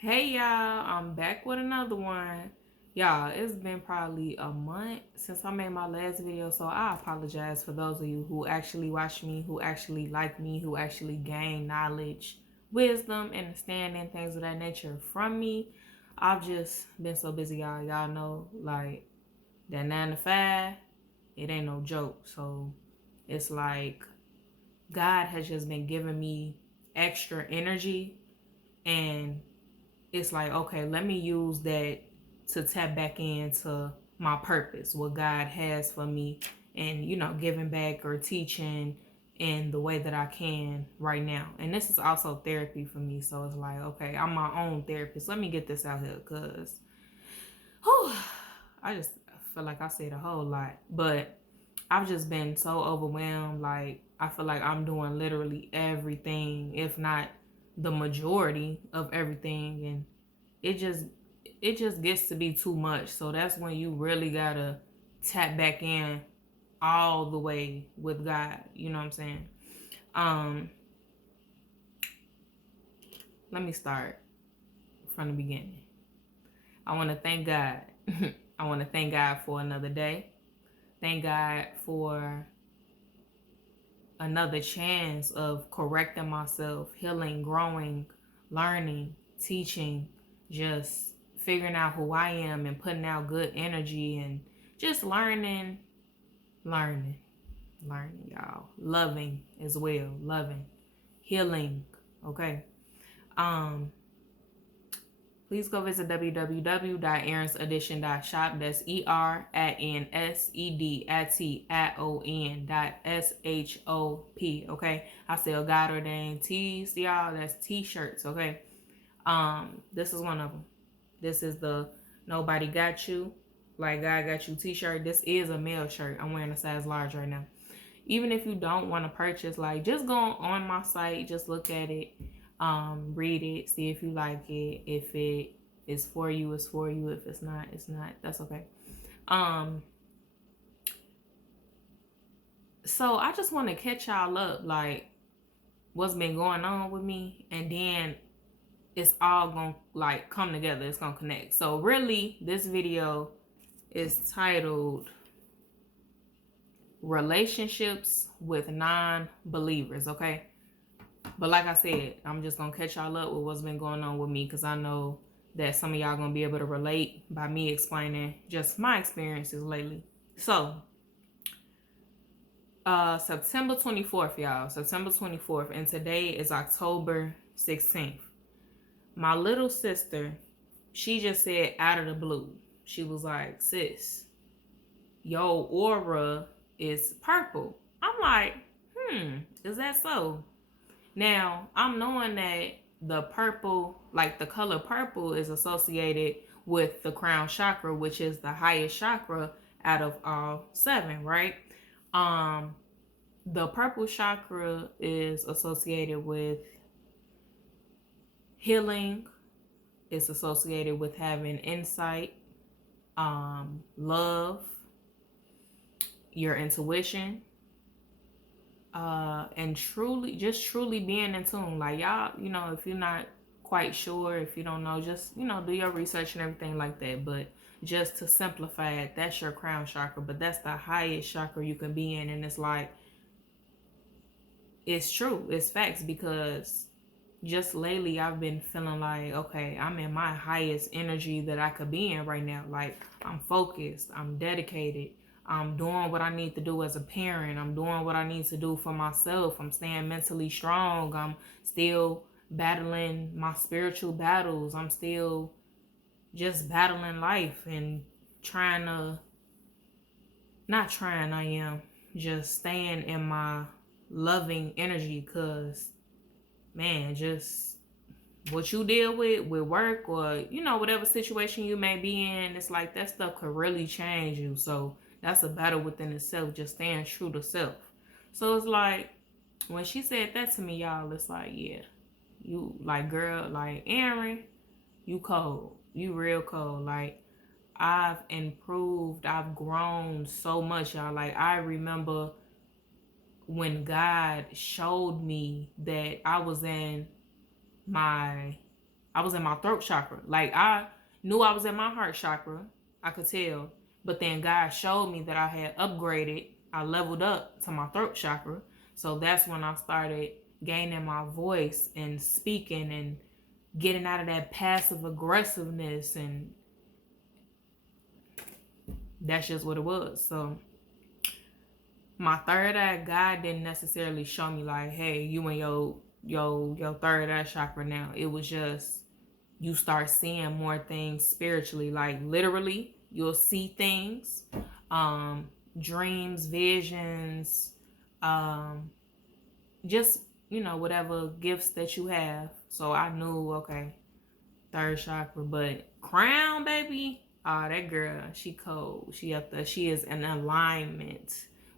Hey y'all, I'm back with another one. Y'all, it's been probably a month since I made my last video, so I apologize for those of you who actually watch me, who actually like me, who actually gain knowledge, wisdom, understanding, things of that nature from me. I've just been so busy, y'all. Y'all know, like, that 9 to 5, it ain't no joke. So it's like God has just been giving me extra energy, and it's like, okay, let me use that to tap back into my purpose, what God has for me, and giving back or teaching in the way that I can right now. And this is also therapy for me, so it's like, okay, I'm my own therapist. Let me get this out here, because I just feel like I said a whole lot, but I've just been so overwhelmed. Like, I feel like I'm doing literally everything, if not the majority of everything, and it just gets to be too much. So that's when you really gotta tap back in all the way with God. You know what I'm saying? Um, Let me start from the beginning. I want to thank God. I want to thank God for another day. Thank God for another chance of correcting myself, healing, growing, learning, teaching, just figuring out who I am and putting out good energy and just learning, learning, y'all. Loving as well, loving, healing, okay? Um, Please go visit www.erinsedition.shop. That's ERNSEDATION.SHOP. Okay, I sell God ordained tees, y'all. That's t-shirts. Okay, this is one of them. This is the Nobody Got You, like God Got You t-shirt. This is a male shirt. I'm wearing a size large right now. Even if you don't want to purchase, like, just go on my site, just look at it, read it, see if you like it. If it is for you, it's for you. If it's not, it's not. That's okay. So I just want to catch y'all up, like, what's been going on with me, and then it's all gonna, like, come together. It's gonna connect. So really, this video is titled Relationships with Non-Believers, okay? But like I said, I'm just gonna catch y'all up with what's been going on with me, because I know that some of y'all gonna be able to relate by me explaining just my experiences lately. So September 24th, y'all. September 24th, and today is October 16th. My little sister, she just said out of the blue, she was like, sis, your aura is purple. I'm like, is that so? Now, I'm knowing that the purple, like the color purple, is associated with the crown chakra, which is the highest chakra out of all 7, right? The purple chakra is associated with healing. It's associated with having insight, love, your intuition, and truly being in tune. Like, y'all, if you're not quite sure, if you don't know, just, do your research and everything like that. But just to simplify it, that's your crown chakra, but that's the highest chakra you can be in. And it's like, it's true, it's facts, because just lately I've been feeling like, okay, I'm in my highest energy that I could be in right now. Like, I'm focused, I'm dedicated, I'm doing what I need to do as a parent, I'm doing what I need to do for myself, I'm staying mentally strong, I'm still battling my spiritual battles, I'm still just battling life and trying to, not trying, I am just staying in my loving energy, because man, just what you deal with work, or whatever situation you may be in, it's like that stuff could really change you. So that's a battle within itself, just staying true to self. So it's like, when she said that to me, y'all, it's like, yeah, you, like, girl, like, Erin, you cold, you real cold. Like, I've improved, I've grown so much, y'all. Like, I remember when God showed me that I was in my I was in my throat chakra. Like, I knew I was in my heart chakra. I could tell. But then God showed me that I had upgraded. I leveled up to my throat chakra. So that's when I started gaining my voice and speaking and getting out of that passive aggressiveness. And that's just what it was. So my third eye, God didn't necessarily show me like, hey, you and your third eye chakra now. It was just, you start seeing more things spiritually. Like, literally, you'll see things, dreams, visions, just, whatever gifts that you have. So I knew, okay, third chakra. But crown, baby, that girl, she cold. She up there. She is in alignment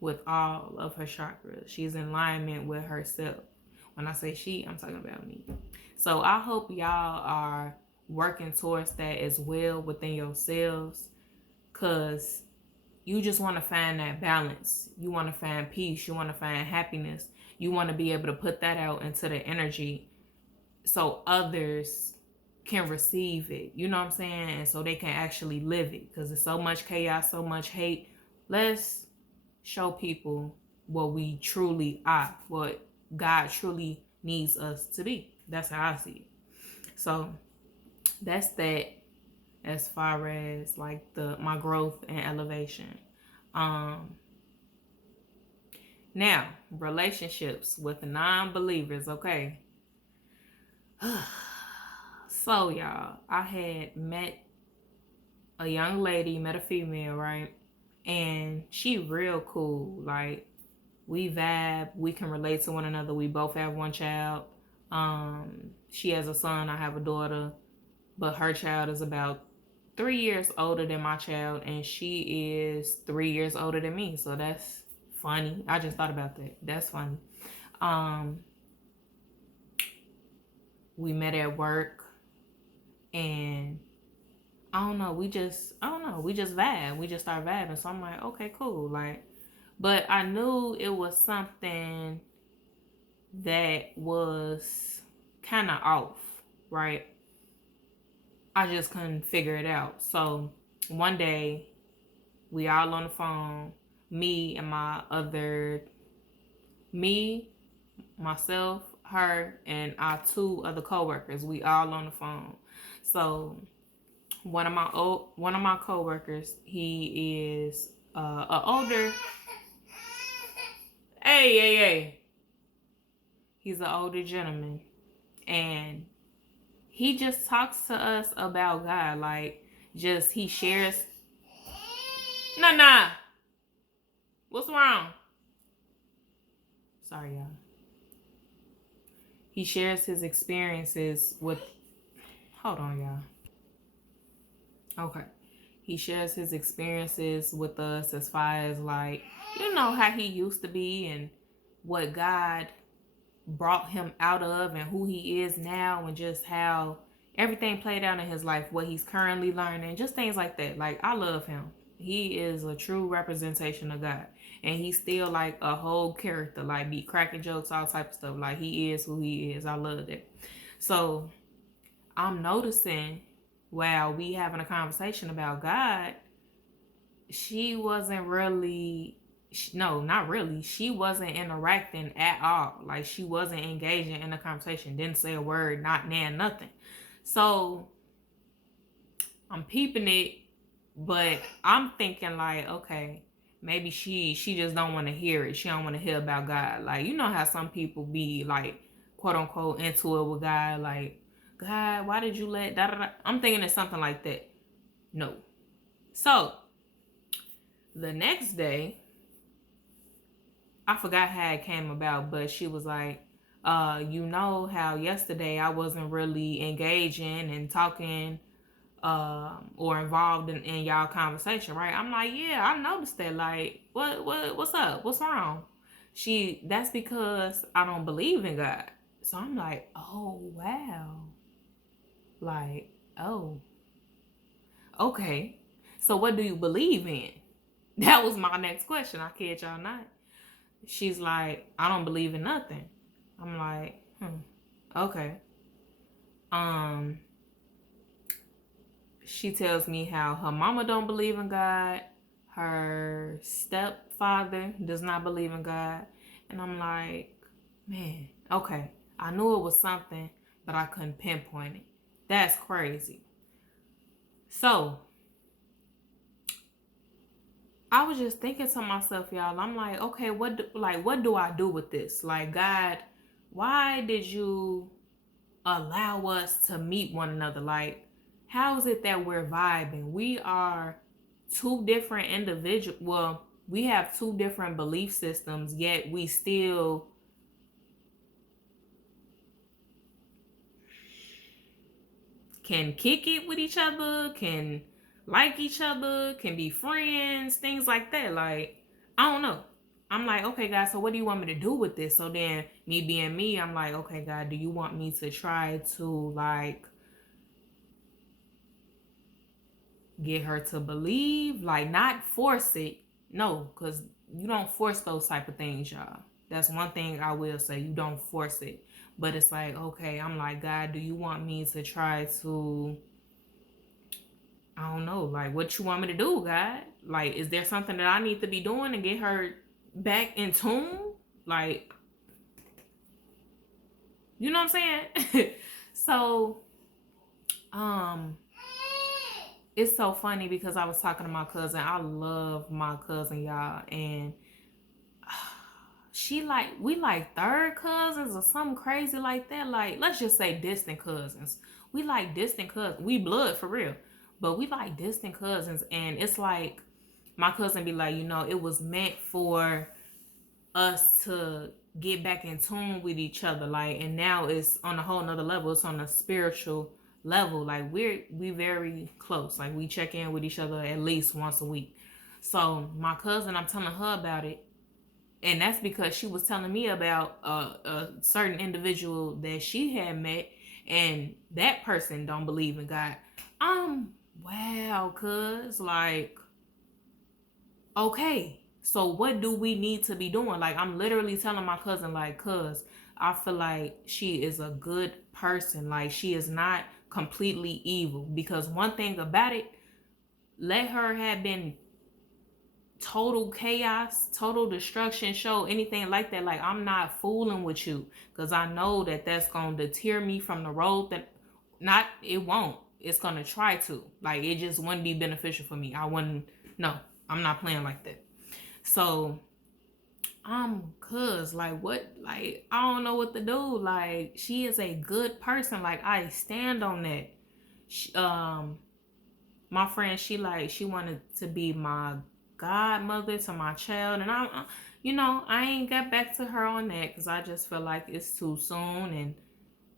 with all of her chakras. She's in alignment with herself. When I say she, I'm talking about me. So I hope y'all are working towards that as well within yourselves, because you just want to find that balance. You want to find peace. You want to find happiness. You want to be able to put that out into the energy so others can receive it. You know what I'm saying? And so they can actually live it, because there's so much chaos, so much hate. Let's show people what we truly are, what God truly needs us to be. That's how I see it. So that's that as far as like my growth and elevation. Now, relationships with non-believers, okay? So y'all, I had met a young lady, met a female, right? And she real cool. Like, we vibe, we can relate to one another. We both have one child. She has a son, I have a daughter, but her child is about 3 years older than my child, and she is 3 years older than me. So that's funny. I just thought about that. That's funny. We met at work, and I don't know, we just vibe. We just start vibing. So I'm like, okay, cool. Like, but I knew it was something that was kind of off, right? I just couldn't figure it out. So one day, we all on the phone, myself, her, and our 2 other coworkers. We all on the phone. So one of my coworkers, he is an older. Hey. He's an older gentleman, and he just talks to us about God. Like, just, he shares. Nah. What's wrong? Sorry, y'all. He shares his experiences with. Hold on, y'all. Okay. He shares his experiences with us as far as, like, how he used to be and what God brought him out of and who he is now, and just how everything played out in his life, what he's currently learning, just things like that. Like, I love him. He is a true representation of God, and he's still like a whole character, like be cracking jokes, all type of stuff. Like, he is who he is. I love that. So I'm noticing while we having a conversation about God, she wasn't really, no, not really. She wasn't interacting at all. Like, she wasn't engaging in the conversation. Didn't say a word, not nan, nothing. So I'm peeping it, but I'm thinking like, okay, maybe she just don't want to hear it. She don't want to hear about God. Like, you know how some people be like, quote unquote, into it with God. Like, God, why did you let da? I'm thinking it's something like that. No. So the next day, I forgot how it came about, but she was like, you know how yesterday I wasn't really engaging and talking or involved in y'all conversation, right? I'm like, yeah, I noticed that. Like, what's up? What's wrong? That's because I don't believe in God. So I'm like, oh, wow. Like, oh, okay. So what do you believe in? That was my next question. I kid y'all not. She's like, I don't believe in nothing. I'm like, okay. Um, she tells me how her mama don't believe in God, her stepfather does not believe in God, and I'm like, man, okay, I knew it was something, but I couldn't pinpoint it. That's crazy. So I was just thinking to myself, y'all, I'm like, okay, what do I do with this? Like, God, why did you allow us to meet one another? Like, how is it that we're vibing? We are two different individuals. Well, we have two different belief systems, yet we still can kick it with each other, can like each other, can be friends, things like that. Like, I don't know. I'm like, okay, God, so what do you want me to do with this? So then, me being me, I'm like, okay, God, do you want me to try to, like, get her to believe? Like, not force it. No, because you don't force those type of things, y'all. That's one thing I will say. You don't force it. But it's like, okay, I'm like, God, do you want me to try to, I don't know, like, what you want me to do, God? Like, is there something that I need to be doing to get her back in tune? Like, you know what I'm saying? So, it's so funny because I was talking to my cousin. I love my cousin, y'all, and we like third cousins or something crazy like that. Like, let's just say distant cousins. We like distant cousins. We blood for real, but we like distant cousins. And it's like my cousin be like, it was meant for us to get back in tune with each other. Like, and now it's on a whole nother level. It's on a spiritual level. Like, we very close. Like, we check in with each other at least once a week. So my cousin, I'm telling her about it. And that's because she was telling me about a certain individual that she had met, and that person don't believe in God. Wow, cuz, like, okay, so what do we need to be doing? Like, I'm literally telling my cousin, like, cuz, I feel like she is a good person. Like, she is not completely evil. Because one thing about it, let her have been total chaos, total destruction show, anything like that, like, I'm not fooling with you, because I know that that's gonna deter me from the road that, not, it won't, it's gonna try to, like, it just wouldn't be beneficial for me. I wouldn't, no, I'm not playing like that. So cuz, like, what, like, I don't know what to do. Like, she is a good person. Like, I stand on that. She, my friend, she wanted to be my godmother to my child, and I ain't got back to her on that because I just feel like it's too soon,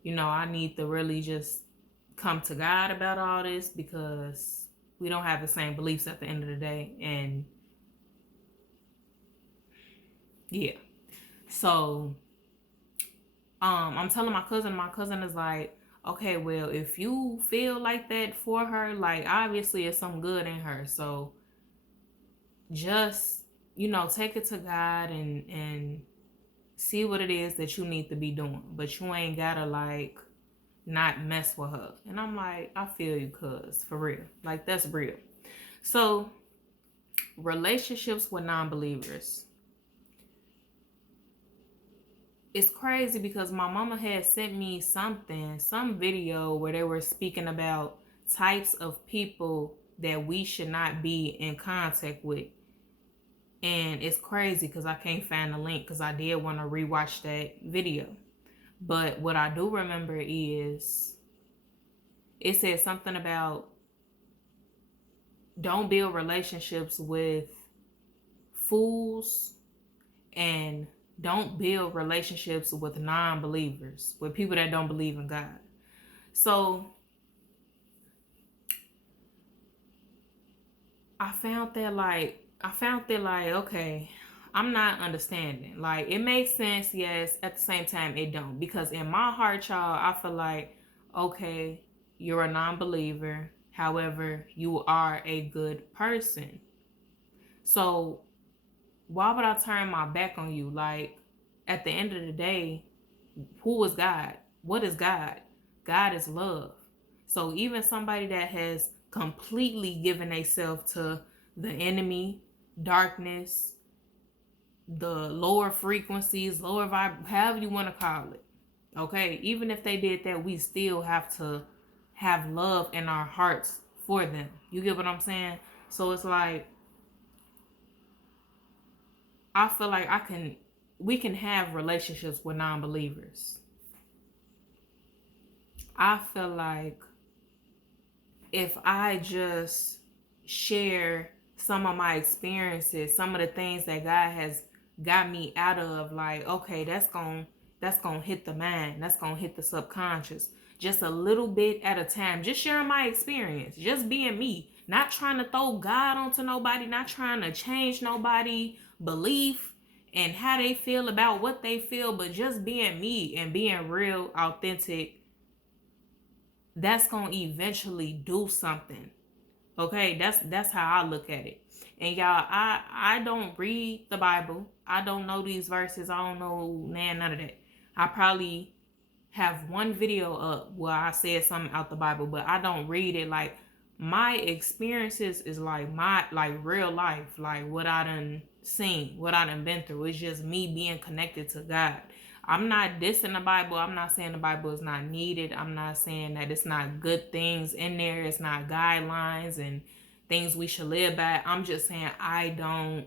and I need to really just come to God about all this, because we don't have the same beliefs at the end of the day. And yeah, so I'm telling my cousin is like, okay, well, if you feel like that for her, like, obviously it's some good in her, so just take it to God and see what it is that you need to be doing. But you ain't gotta, like, not mess with her. And I'm like, I feel you, cuz, for real, like, that's real. So, relationships with non-believers, it's crazy because my mama had sent me some video where they were speaking about types of people that we should not be in contact with. And it's crazy because I can't find the link, because I did want to rewatch that video. But what I do remember is it said something about don't build relationships with fools, and don't build relationships with non-believers, with people that don't believe in God. So I found that like, okay, I'm not understanding. Like, it makes sense, yes. At the same time, it don't. Because in my heart, y'all, I feel like, okay, you're a non-believer. However, you are a good person. So why would I turn my back on you? Like, at the end of the day, who is God? What is God? God is love. So even somebody that has completely given themselves to the enemy, darkness, the lower frequencies, lower vibe, however you want to call it. Okay, even if they did that, we still have to have love in our hearts for them. You get what I'm saying? So it's like, I feel like we can have relationships with non-believers. I feel like if I just share some of my experiences, some of the things that God has got me out of, like, okay, that's gonna hit the mind, that's gonna hit the subconscious, just a little bit at a time, just sharing my experience, just being me, not trying to throw God onto nobody, not trying to change nobody belief and how they feel about what they feel, but just being me and being real, authentic. That's gonna eventually do something. Okay, that's how I look at it. And y'all, I don't read the Bible. I don't know these verses. I don't know none of that. I probably have one video up where I said something out the Bible, but I don't read it. Like, my experiences is like real life, like what I done seen, what I done been through. It's just me being connected to God. I'm not dissing the Bible. I'm not saying the Bible is not needed. I'm not saying that it's not good things in there. It's not guidelines and things we should live by. I'm just saying I don't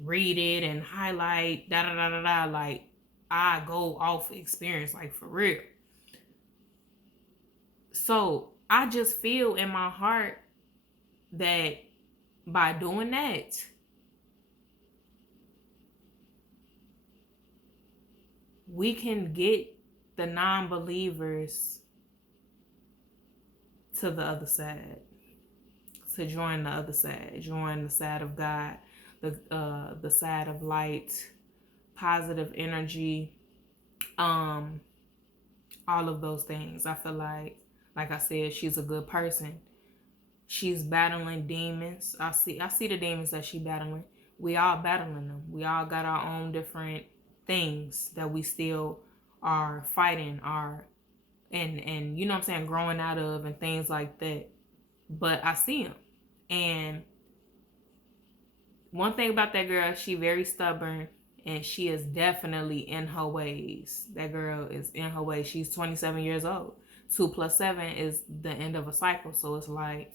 read it and highlight da da da da da. Like, I go off experience, like, for real. So I just feel in my heart that by doing that, we can get the non-believers to the other side, to join the other side, join the side of God, the side of light, positive energy, all of those things. I feel like I said, she's a good person. She's battling demons. I see the demons that she's battling. We all battling them. We all got our own different things that we still are fighting, and you know what I'm saying, growing out of, and things like that. But I see them. And one thing about that girl, she very stubborn, and she is definitely in her ways. That girl is in her ways. She's 27 years old. 2 plus 7 is the end of a cycle. So it's like,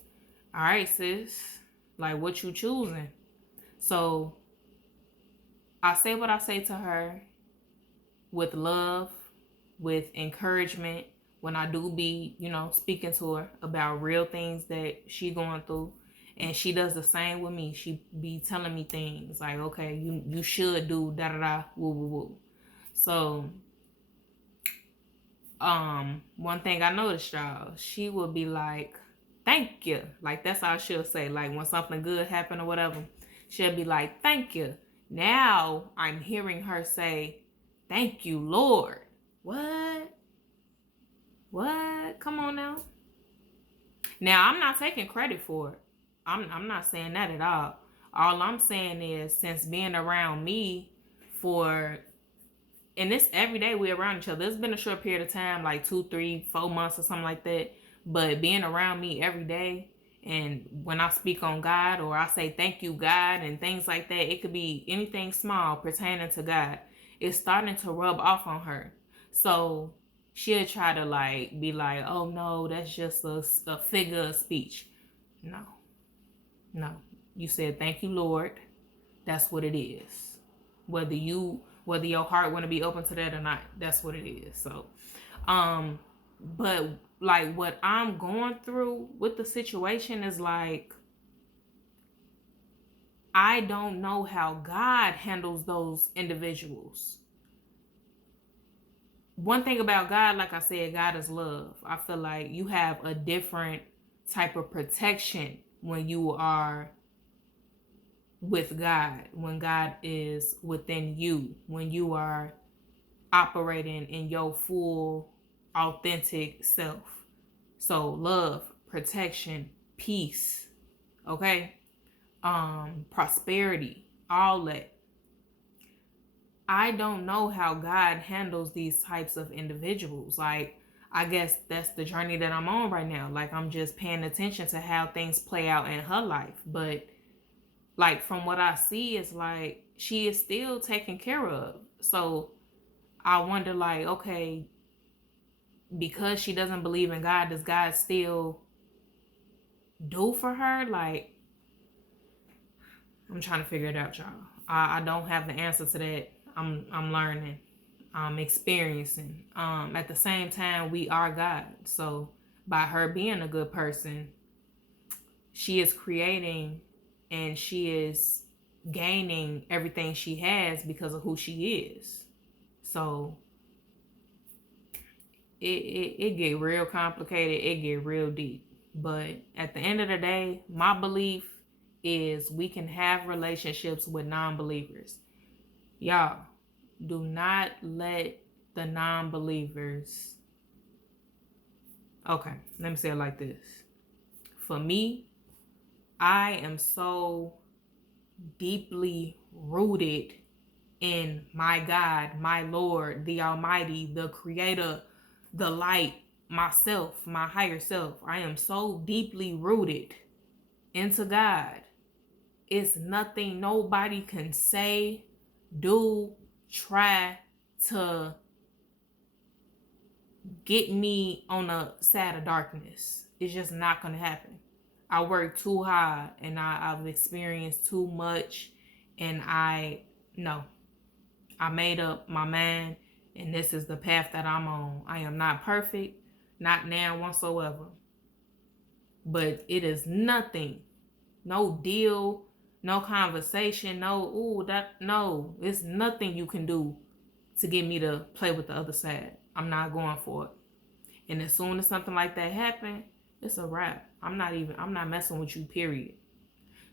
all right, sis, like, what you choosing? So I say what I say to her with love, with encouragement, when I do be, speaking to her about real things that she going through. And she does the same with me. She be telling me things like, okay, you should do da da da woo woo woo. So one thing I noticed, y'all, she would be like, thank you. Like, that's all she'll say. Like, when something good happened or whatever, she'll be like, thank you. Now I'm hearing her say, thank you, Lord. What? Come on now. Now, I'm not taking credit for it. I'm not saying that at all. All I'm saying is, since being around me and this every day we're around each other. It's been a short period of time, like 2, 3, 4 months or something like that. But being around me every day, and when I speak on God, or I say thank you, God, and things like that, it could be anything small pertaining to God. It's starting to rub off on her. So she'll try to be like, oh no, that's just a figure of speech. No. You said thank you, Lord. That's what it is. Whether your heart want to be open to that or not, that's what it is. So, but like, what I'm going through with the situation is like, I don't know how God handles those individuals. One thing about God, like I said, God is love. I feel like you have a different type of protection when you are with God, when God is within you, when you are operating in your full authentic self. So love, protection, peace, okay, prosperity, all that. I don't know how God handles these types of individuals. Like, I guess that's the journey that I'm on right now. Like, I'm just paying attention to how things play out in her life. But like, from what I see, it's like she is still taken care of. So I wonder, like, okay, because she doesn't believe in God, does God still do for her? Like, I'm trying to figure it out, y'all. I don't have the answer to that. I'm learning. I'm experiencing. At the same time, we are God. So by her being a good person, she is creating and she is gaining everything she has because of who she is. So it get real complicated. It get real deep. But at the end of the day, my belief is we can have relationships with non-believers. Y'all, do not let the non-believers... Okay, let me say it like this. For me, I am so deeply rooted in my God, my Lord, the Almighty, the Creator, the light, myself, my higher self. I am so deeply rooted into God. It's nothing nobody can say, do, try to get me on the side of darkness. It's just not going to happen. I work too hard and I've experienced too much, and I made up my mind, and this is the path that I'm on. I am not perfect, not now whatsoever. But it is nothing, no deal, no conversation, it's nothing you can do to get me to play with the other side. I'm not going for it. And as soon as something like that happens, it's a wrap. I'm not messing with you, period.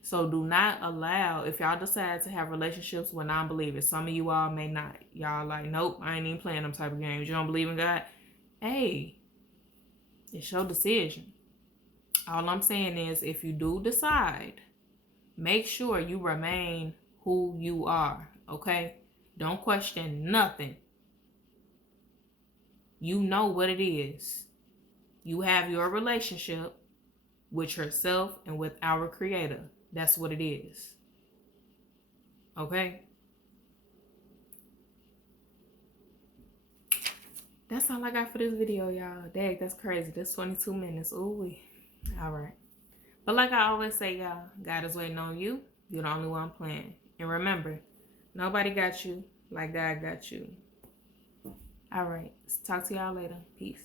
So do not allow, if y'all decide to have relationships with non-believers, some of you all may not. Y'all like, nope, I ain't even playing them type of games. You don't believe in God? Hey, it's your decision. All I'm saying is, if you do decide, make sure you remain who you are, okay? Don't question nothing. You know what it is. You have your relationship with yourself and with our Creator. That's what it is. Okay? That's all I got for this video, y'all. Dang, that's crazy. That's 22 minutes. Ooh. All right. But like I always say, y'all, God is waiting on you. You're the only one playing. And remember, nobody got you like God got you. All right. Talk to y'all later. Peace.